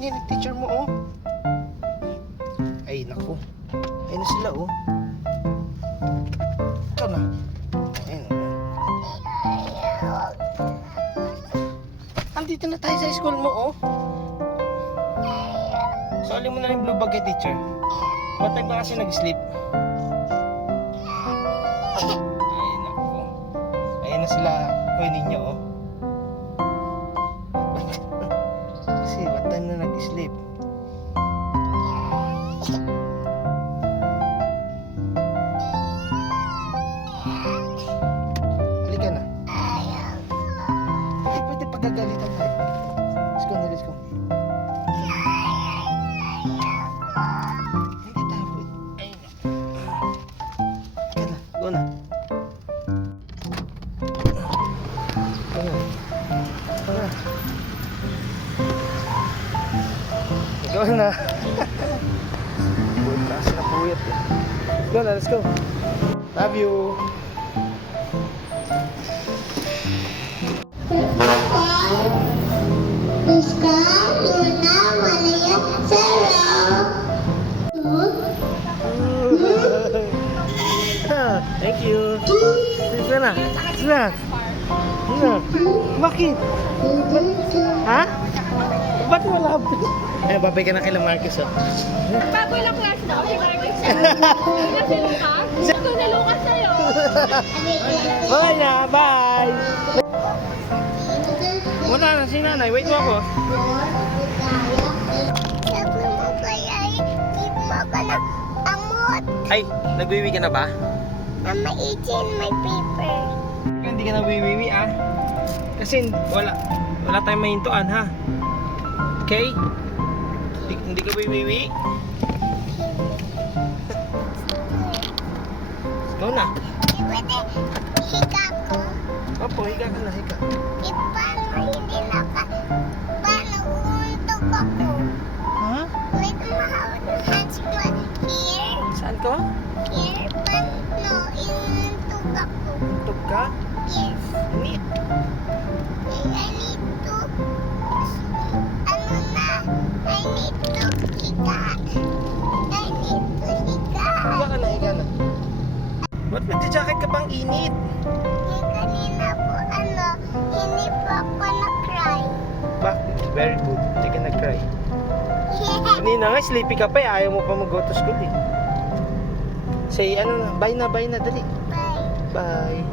hindi na teacher mo, oh. Ay, naku. Ayun na sila, oh. Ikaw na. Ayun. Andito na tayo sa school mo, oh. Sali mo na rin blue bag kay teacher. What time ka kasi nag-sleep? Ay, naku. Ayun na sila, kuya ninyo, oh. Kasi what time na nag-sleep? Halika na. Hindi pwede pagagalitan tayo. Let's go na, let's go. Hindi tayo pwede. Ayun na. Halika na, go na. Go na. Buhay kasi na puyat eh. Go na, let's go. Love you. Miska, Luna, Maria, Sarah. Thank you. Sige na. Sige na. Sige na. Bakit? Ha? Ba't wala? Eh, babay ka na kay Marcus, oh. Baboy lang class daw, si Marcus. Nasilong ka? Ito nalungan sa'yo. Bye na, bye. Wala na si nanay, wait mo ako. Sabi mo kaya, keep mo ka ng amot. Ay, nagwiwi ka na ba? Mama, itchin my paper. Hindi ka na wiwiwi, ah. Kasi wala tayong mahintuan, ha? Okay? Hindi ka wiwiwi? Go na. Pwede, higa ko. Opo, higa ka na, higa. Paano hindi naka... Paano uuntog ako? Ha? Wait, mahawag ng hands ko. Here, Saan ka? here, paano iuntog ako? Tug ka? Yes. Neat. I need to... Ano na? I need to higa. I need to higa. Higa ka na, higa na. Ba't may jacket ka pang init? Eh, kanina po, hindi po ako na-cry. Bakit? Very good. Hindi ka nag-cry. Kanina nga, sleepy ka pa eh. Ayaw mo pa mag-go to school eh. Say, ano na, bye na, dali. Bye. Bye.